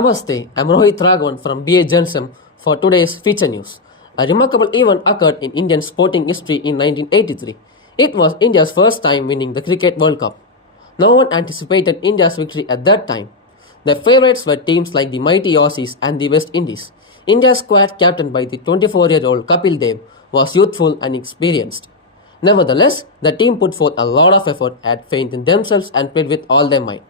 Namaste, I'm Rohit Raghavan from BA Journalism for today's feature news. A remarkable event occurred in Indian sporting history in 1983. It was India's first time winning the Cricket World Cup. No one anticipated India's victory at that time. The favourites were teams like the mighty Aussies and the West Indies. India's squad, captained by the 24-year-old Kapil Dev, was youthful and experienced. Nevertheless, the team put forth a lot of effort, had faith in themselves and played with all their might.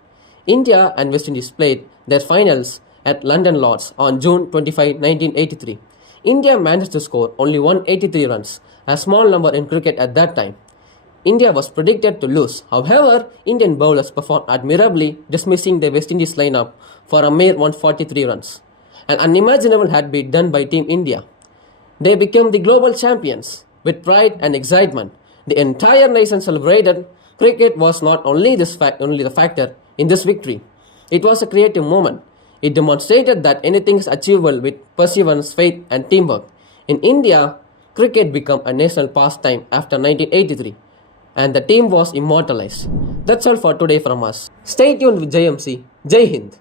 India and West Indies played their finals at London Lords on June 25, 1983. India managed to score only 183 runs, a small number in cricket at that time. India was predicted to lose. However, Indian bowlers performed admirably, dismissing the West Indies lineup for a mere 143 runs. An unimaginable had been done by Team India. They became the global champions. With pride and excitement, the entire nation celebrated. Cricket was not only the factor in this victory. It was a creative moment. It demonstrated that anything is achievable with perseverance, faith, and teamwork. In India, cricket became a national pastime after 1983, and the team was immortalized. That's all for today from us. Stay tuned with JMC. Jai Hind.